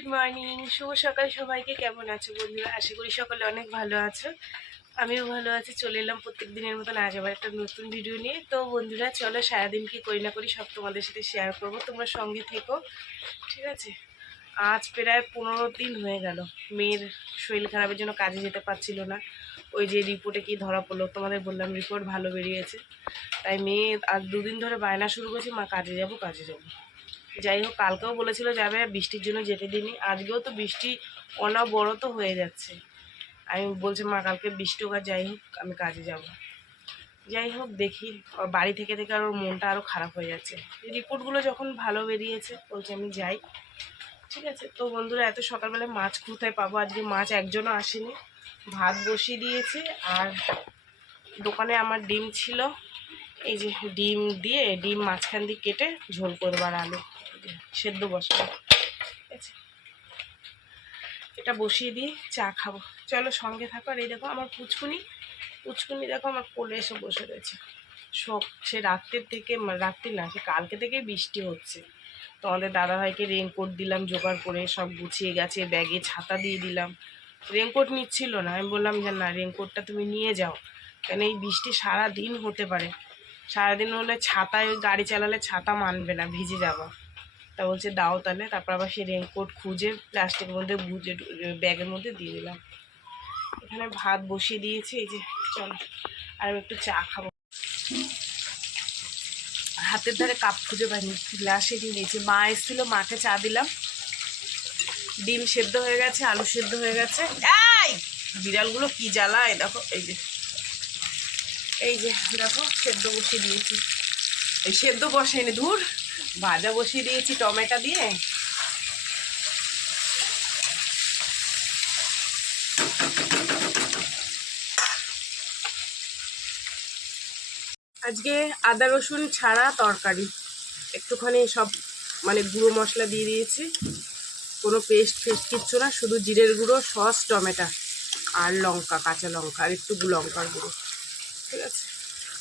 Good morning. শুভ সকাল সবাইকে। কেমন আছো বন্ধুরা? আশা করি সকলে অনেক ভালো আছো। আমিও ভালো আছি। চলে এলাম প্রত্যেক দিনের মতন আজ আবার একটা নতুন ভিডিও নিয়ে। তো বন্ধুরা, চলো সারাদিন কি করি না করি সব তোমাদের সাথে শেয়ার করব। তোমরা সঙ্গে থেকো। ঠিক আছে? আজ প্রায় পনেরো দিন হয়ে গেল। মেয়ের শরীর খারাপের জন্য কাজে যেতে পারছিল না। ওই যে রিপোর্টে কি ধরা পড়ল, তোমাদের বললাম রিপোর্ট ভালো বেরিয়েছে। তাই মেয়ে আর দুদিন ধরে বায়না শুরু করেছে, মা কাজে যাব কাজে যাব। যাই হোক, কালকেও বলেছিল যাবে বৃষ্টির জন্য যেতে দিনি আজকেও তো বৃষ্টি অনবরত হয়ে যাচ্ছে। আমি বলছি, মা, কালকে বৃষ্টি হোক যাই হোক, আমি কাজে যাব। যাই হোক, দেখি। বাড়ি থেকে থেকে আর ওর মনটা আরও খারাপ হয়ে যাচ্ছে। রিপোর্টগুলো যখন ভালো বেরিয়েছে, বলছে, আমি যাই। ঠিক আছে, তো বন্ধুরা, এত সকালবেলায় মাছ কোথায় পাবো? আজকে মাছ একজনও আসেনি। ভাত বসিয়ে দিয়েছে আর দোকানে আমার ডিম ছিল। এই যে ডিম দিয়ে, ডিম মাঝখান দিয়ে কেটে ঝোল করবার আলু। সেদ্ধ বসাবো ঠিক আছে এটা বসিয়ে দিয়ে চা খাব। চলো সঙ্গে থাকো। আর এই দেখো আমার পুচকুনি। পুচকুনি দেখো আমার কোলে এসে বসে রয়েছে। সব সে রাত্রের থেকে রাত্রি না, সে কালকে থেকে বৃষ্টি হচ্ছে। তো আমাদের দাদাভাইকে রেনকোট দিলাম, জোগাড় করে সব গুছিয়ে গেছে, ব্যাগে ছাতা দিয়ে দিলাম। রেনকোট নিচ্ছিল না। আমি বললাম যে, না রেনকোটটা তুমি নিয়ে যাও। কেন এই বৃষ্টি সারা দিন হতে পারে। সারাদিন হলে ছাতায়, গাড়ি চালালে ছাতা মানবে না, ভিজে যাব তা বলছে দাও তাহলে, তারপর আবার সেই রেনকোট খুঁজে প্লাস্টিকের মধ্যে বুঝে ব্যাগের মধ্যে দিয়ে দিলাম। এখানে ভাত বসিয়ে দিয়েছি, এই যে চলো, আর একটু চা খাব। হাতের ধারে কাপ খুঁজে পাইনি, গ্লাসে দিয়ে দিয়েছি মা এসেছিল, মাকে চা দিলাম। ডিম সেদ্ধ হয়ে গেছে, আলু সেদ্ধ হয়ে গেছে। বিড়ালগুলো কি জ্বালায়? দেখো, এই যে এই যে, দেখো, সেদ্ধ বসিয়ে দিয়েছি। এই সেদ্ধ বসেনি, ধুর। ভাজা বসিয়ে দিয়েছি টমেটো দিয়ে। আজকে আদা, রসুন ছাড়া তরকারি। একটুখানি সব মানে গুঁড়ো মশলা দিয়ে দিয়েছি। কোনো পেস্ট ফেস্ট কিচ্ছু না, শুধু জিরের গুঁড়ো, সস, টমেটো আর লঙ্কা, কাঁচা লঙ্কা আর একটু লঙ্কার গুঁড়ো। ঠিক আছে?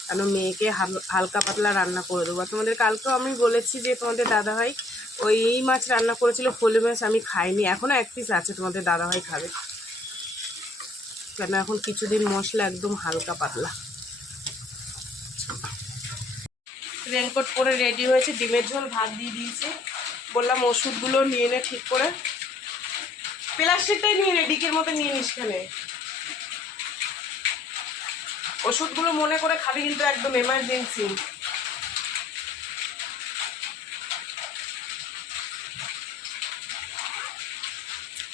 কেন মেয়েকে হাল- হালকা পাতলা রান্না করে দেবো? তোমাদের কালকেও আমি বলেছি যে তোমাদের দাদাভাই ওই এই মাছ রান্না করেছিল, ফলি মাছ আমি খাইনি। এখনও এক পিস আছে তোমাদের দাদাভাই খাবে। কেন এখন কিছুদিন মশলা একদম হালকা পাতলা। রেনকোট পরে রেডি হয়েছে, ডিমের ঝোল ভাত দিয়ে দিয়েছে। বললাম ওষুধগুলো নিয়ে নে ঠিক করে। প্লাস্টিকটাই নিয়ে নে ডিকের মতো নিয়ে নিস ওষুধগুলো মনে করে খাবি কিন্তু একদম এমার্জেন্সি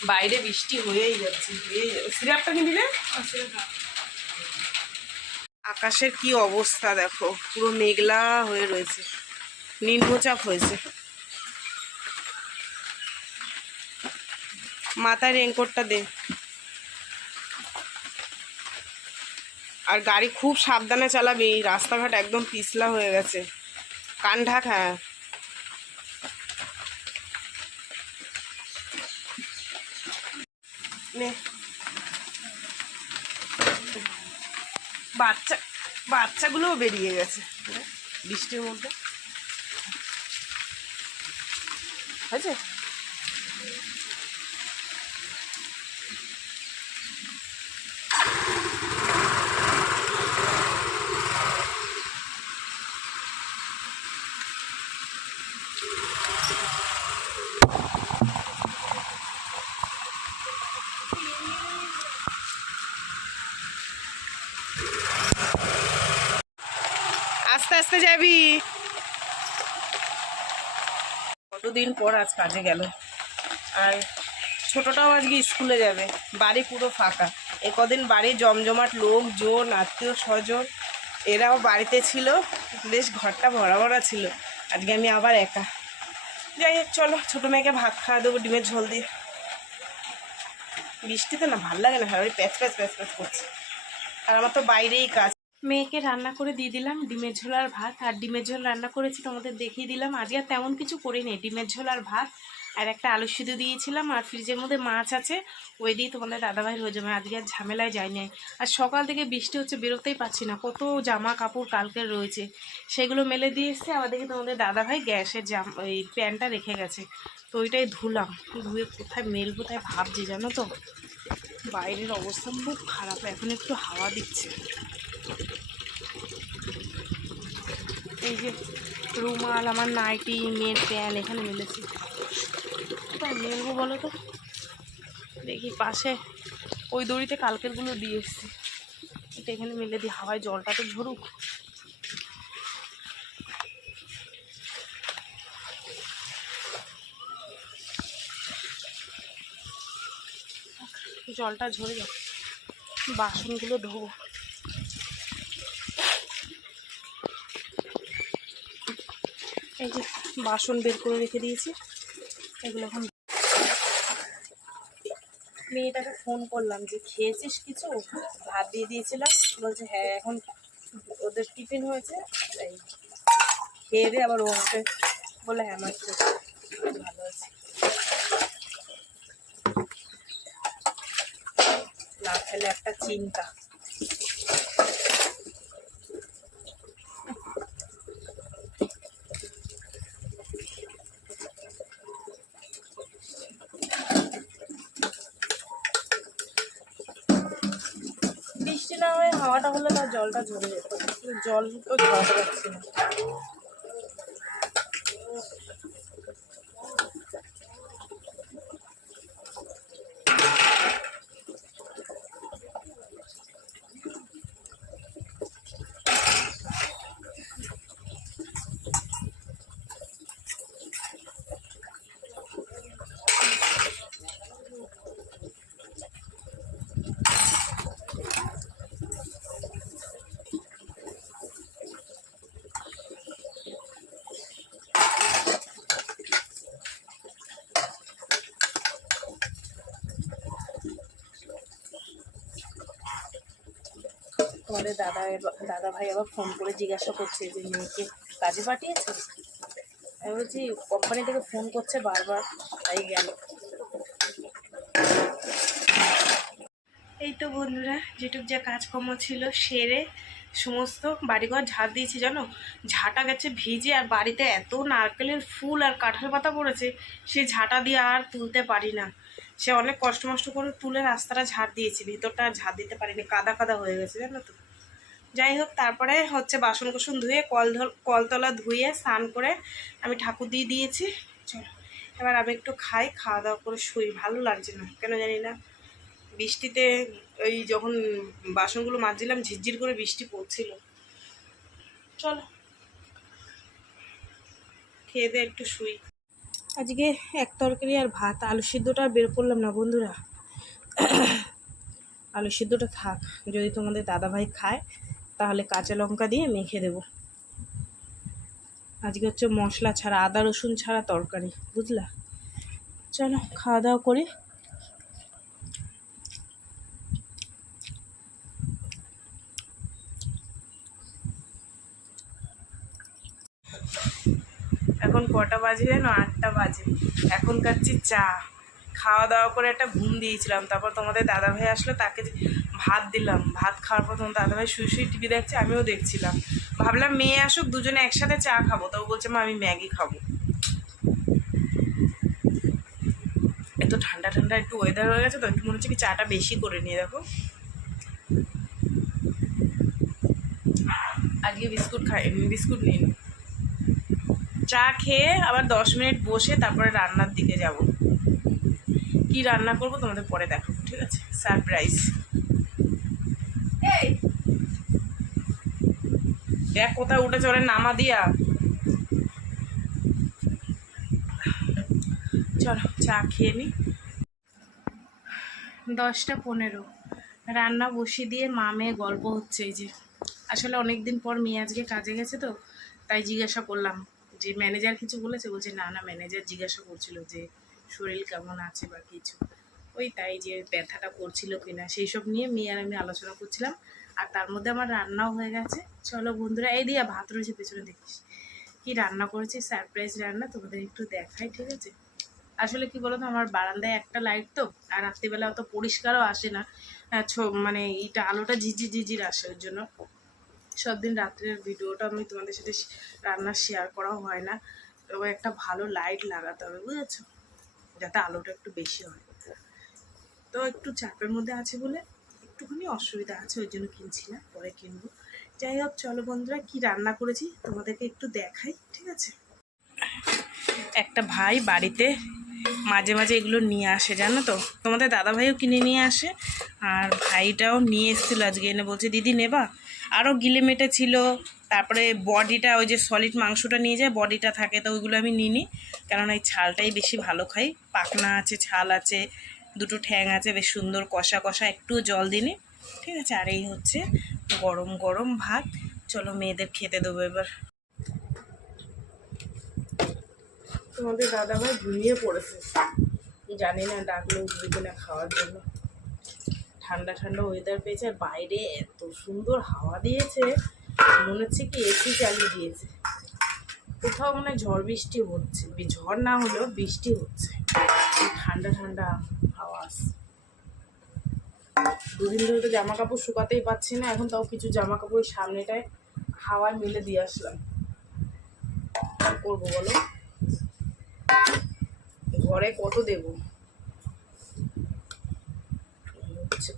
বাইরে বৃষ্টি হয়েই যাচ্ছে হয়েই সিরাপটা কিনবি না আকাশের কি অবস্থা দেখো পুরো মেঘলা হয়ে রয়েছে নিম্নচাপ হয়েছে। মাথায় রেনকোটটা দে। আর গাড়ি খুব সাবধানে চালাবে, এই রাস্তাঘাট একদম পিছলা হয়ে গেছে। কান ঢাক হ্যাঁ। বাচ্চা, বাচ্চাগুলোও বেরিয়ে গেছে। বৃষ্টির মধ্যে। হয়েছে? আস্তে যাবি? কতদিন পর আজ কাজে গেল? আর ছোটটাও আজকে স্কুলে যাবে, বাড়ি পুরো ফাঁকা। এ কদিন বাড়ি জমজমাট লোকজন আত্মীয়, স্বজন, এরাও বাড়িতে ছিল, বেশ ঘরটা ভরা ভরা ছিল। আজকে আমি আবার একা। যাই হোক, চলো, ছোটো মেয়েকে ভাত খাওয়া দেবো, ডিমের ঝোল দিয়ে। বৃষ্টিতে না ভালো লাগে না ভালো প্যাচ প্যাচ প্যাচ প্যাচ করছে। আর আমার তো বাইরেই কাজ মেয়েকে রান্না করে দিয়ে দিলাম ডিমের ঝোল আর ভাত। আর ডিমের ঝোল রান্না করেছি, তোমাদের দেখিয়ে দিলাম। আজকে আর তেমন কিছু করিনি ডিমের ঝোল আর ভাত। আর একটা আলু সিদ্ধ দিয়েছিলাম, আর ফ্রিজের মধ্যে মাছ আছে, ওই দিয়ে তোমাদের দাদাভাই হয়ে যাবে আজকে আর ঝামেলায় যায়নি আর সকাল থেকে বৃষ্টি হচ্ছে, বেরোতেই পাচ্ছি না, কত জামা কাপড় কালকে রয়েছে। সেগুলো মেলে দিয়ে এসছে দেখি তোমাদের দাদাভাই গ্যাসের জাম ওই প্যানটা রেখে গেছে। তো ওইটাই ধুলাম, ধুয়ে কোথায় মেলবো, তাই ভাবছি, জানো তো? বাইরের অবস্থা খুব খারাপ, এখন একটু হাওয়া দিচ্ছে। এই যে রুমাল, আমার নাইটি, মেয়ের প্যান এখানে মিলেছে। কোথায় মেলবো বলো তো? দেখি পাশে ওই দড়িতে কালকেরগুলো দিয়ে এসছি। এটা এখানে মেলে দিই, হাওয়ায় জলটা তো ঝরুক। জলটা ঝরে যাক। বাসনগুলো ধোবো। এই যে বাসন বের করে রেখে দিয়েছি। এগুলো এখন মেয়েটাকে ফোন করলাম যে, খেয়েছিস কিছু? ভাত দিয়ে দিয়েছিলাম। বলছে হ্যাঁ এখন ওদের টিফিন হয়েছে। তাই খেয়ে দিয়ে আবার ও আমাকে বলে হ্যাঁ আমার ভালো আছে। না খেলে একটা চিন্তা বৃষ্টি না হয়ে হাওয়াটা হলে তার জলটা ঝরে যেত জল তো ঝরাতে পারছি না তোমাদের দাদা দাদা ভাই আবার ফোন করে জিজ্ঞাসা করছে যে মেয়েকে কাজে পাঠিয়েছে? আমি বলছি কোম্পানি থেকে ফোন করছে বারবার, তাই গেল। এই তো বন্ধুরা, যেটুক যা কাজকর্ম ছিল, সেরে সমস্ত বাড়িঘর ঝাড় দিয়েছি, জানো? ঝাঁটা গেছে ভিজে, আর বাড়িতে এত নারকেলের ফুল আর কাঁঠাল পাতা পড়েছে, সে ঝাঁটা দিয়ে আর তুলতে পারি না। সে অনেক কষ্ট মষ্ট করে তুলে রাস্তাটা ঝাড় দিয়েছি, ভিতরটা আর ঝাড় দিতে পারিনি, কাদা কাদা হয়ে গেছে, জানো তো? যাই হোক, তারপরে হচ্ছে বাসন কোসন ধুয়ে কল কলতলা ধুয়ে স্নান করে আমি ঠাকুর দিয়ে দিয়েছি। চলো, এবার আমি একটু খাই, খাওয়া দাওয়া করে শুই। ভালো লাগছে না, কেন জানি না। বৃষ্টিতে ওই যখন বাসনগুলো মাজছিলাম, ঝিরঝির করে বৃষ্টি পড়ছিল। চলো, খেয়ে দিয়ে একটু শুই। আজকে এক তরকারি আর ভাত, আলু সিদ্ধটা বের করলাম না বন্ধুরা। আলু সিদ্ধটা থাক, যদি তোমাদের দাদাভাই খায়। তাহলে কাঁচা লঙ্কা দিয়ে মেখে দেবো। আজকে হচ্ছে মশলা ছাড়া, আদা, রসুন ছাড়া তরকারি, বুঝলা? চলো, খাওয়া দাওয়া করি। এখন কটা বাজে জানো? আটটা বাজে। এখন খাচ্ছি চা। খাওয়া দাওয়া করে একটা ঘুম দিয়েছিলাম, তারপর তোমাদের দাদা ভাই আসলো, তাকে ভাত দিলাম, ভাত খাওয়ার পর তোমার দাদাভাই শুয়ে শুয়ে টিভি দেখছে, আমিও দেখছিলাম। ভাবলাম মেয়ে আসুক, দুজনে একসাথে চা খাব। তো বলছে, মা, আমি ম্যাগি খাব। এত ঠান্ডা ঠান্ডা একটু ওয়েদার হয়ে গেছে তো, একটু মনে হচ্ছে কি চাটা বেশি করে নিয়ে, দেখো। আজকে বিস্কুট খাই বিস্কুট নিন চা খেয়ে আবার দশ মিনিট বসে তারপরে রান্নার দিকে যাব। কি রান্না করব তোমাদের পরে দেখো ঠিক আছে? সারপ্রাইজ। দেখ কোথায় উঠে চলে নামা দিয়া। চলো, চা খেয়ে নি। দশটা পনেরো। রান্না বসিয়ে দিয়ে মা মেয়ে গল্প হচ্ছে এই যে। আসলে অনেক দিন পর মেয়ে আজকে কাজে গেছে তো, তাই জিজ্ঞাসা করলাম যে ম্যানেজার কিছু বলেছে? বলছে, না না ম্যানেজার জিজ্ঞাসা করছিল যে শরীর কেমন আছে বা কিছু। ওই তাই যে ব্যথাটা করছিল কিনা সেই সব নিয়ে মেয়ে আর আমি আলোচনা করছিলাম। আর তার মধ্যে আমার রান্নাও হয়ে গেছে। চলো বন্ধুরা, এই দিয়ে ভাত রয়েছে, পেছনে দেখিস। কি রান্না করেছি সারপ্রাইজ রান্না, তোমাদের একটু দেখাই, ঠিক আছে? আসলে কি বলতো, আমার বারান্দায় একটা লাইট তো, আর রাত্রিবেলা অত পরিষ্কারও আসে না। ছো- মানে এইটা আলোটা ঝিঝি ঝিঝির আসে ওর জন্য। সব দিন রাত্রের ভিডিওটা আমি তোমাদের সাথে রান্না শেয়ার করাও হয় না। তবে একটা ভালো লাইট লাগাতে হবে, বুঝেছ? যাতে আলোটা একটু বেশি হয়। তো একটু চাপের মধ্যে আছে বলে একটুখানি অসুবিধা আছে, ওই জন্য কিনছি না, পরে কিনবো। যাই হোক, চলো বন্ধুরা, কি রান্না করেছি তোমাদেরকে একটু দেখাই, ঠিক আছে? একটা ভাই বাড়িতে মাঝে মাঝে এগুলো নিয়ে আসে, জানো তো? তোমাদের দাদা ভাইও কিনে নিয়ে আসে, আর ভাইটাও নিয়ে এসেছিল আজকে, এনে বলছে, দিদি, নেবা? আরও গিলে মেটে ছিল তারপরে বডিটা, ওই যে সলিড মাংসটা নিয়ে যায়, বডিটা থাকে, তো ওইগুলো আমি নিই নি কারণ এই ছালটাই বেশি ভালো খাই পাকনা আছে, ছাল আছে দুটো ঠ্যাং আছে, বেশ সুন্দর কষা কষা, একটু জল দিনি। ঠিক আছে, আর এই হচ্ছে গরম গরম ভাত। চলো মেয়েদের খেতে দেবো এবার। তোমাদের দাদা ভাই ঘুমিয়ে পড়েছে। জানি না ডাকলে উঠবে কিনা খাওয়ার জন্য। ঠান্ডা ঠান্ডা ওয়েদার পেয়েছে, আর বাইরে এত সুন্দর হাওয়া দিয়েছে, মনে হচ্ছে কি এসি চালিয়ে দিয়েছে। কোথাও মানে ঝড় বৃষ্টি হচ্ছে, ঝড় না হলেও বৃষ্টি হচ্ছে। ঠান্ডা ঠান্ডা। আসছে দুদিন ধরে তো জামা কাপড় শুকাতেই পাচ্ছি না, এখন তাও কিছু জামা কাপড় সামনেটায় হাওয়ায় মেলে দিয়ে আসলাম। করব বলো? ঘরে কত দেব? হচ্ছে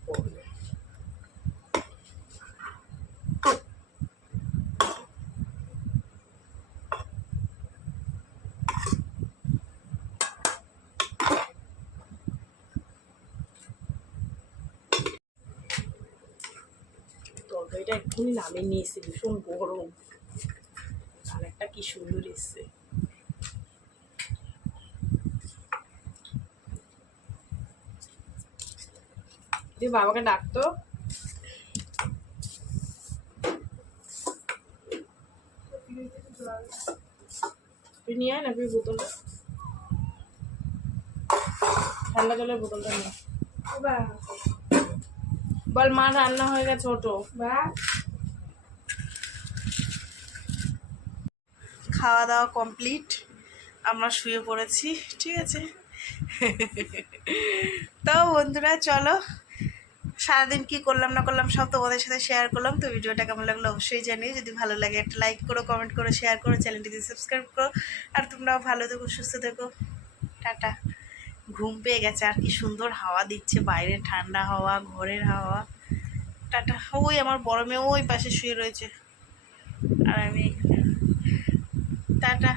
problem। তরকারিটা এক্ষুনি নামিয়ে নিয়ে এসেছি ভীষণ গরম আর একটা কি সুন্দর এসছে দিয়ে বাবাকে ডাকতো নিয়ে আয় না, তুই বোতলটা ঠান্ডা জলের বোতলটা নিয়ে। বল মা রান্না হয়ে গেছে ওটো খাওয়া দাওয়া কমপ্লিট আমরা শুয়ে পড়েছি ঠিক আছে? তো বন্ধুরা চলো। সারাদিন কি করলাম না করলাম সব তোমাদের সাথে শেয়ার করলাম। তো ভিডিওটা কেমন লাগল অবশ্যই জানিও। যদি ভালো লাগে একটা লাইক করো কমেন্ট করো শেয়ার করো চ্যানেলটিকে সাবস্ক্রাইব করো। আর তোমরাও ভালো থেকো সুস্থ থেকো। টাটা। ঘুম পেয়ে গেছে, আর কি সুন্দর হাওয়া দিচ্ছে বাইরে ঠান্ডা হাওয়া, ঘরের হাওয়া। টাটা, ওই আমার বড় মেয়ে ওই পাশে শুয়ে রয়েছে। আর আমি টাটা।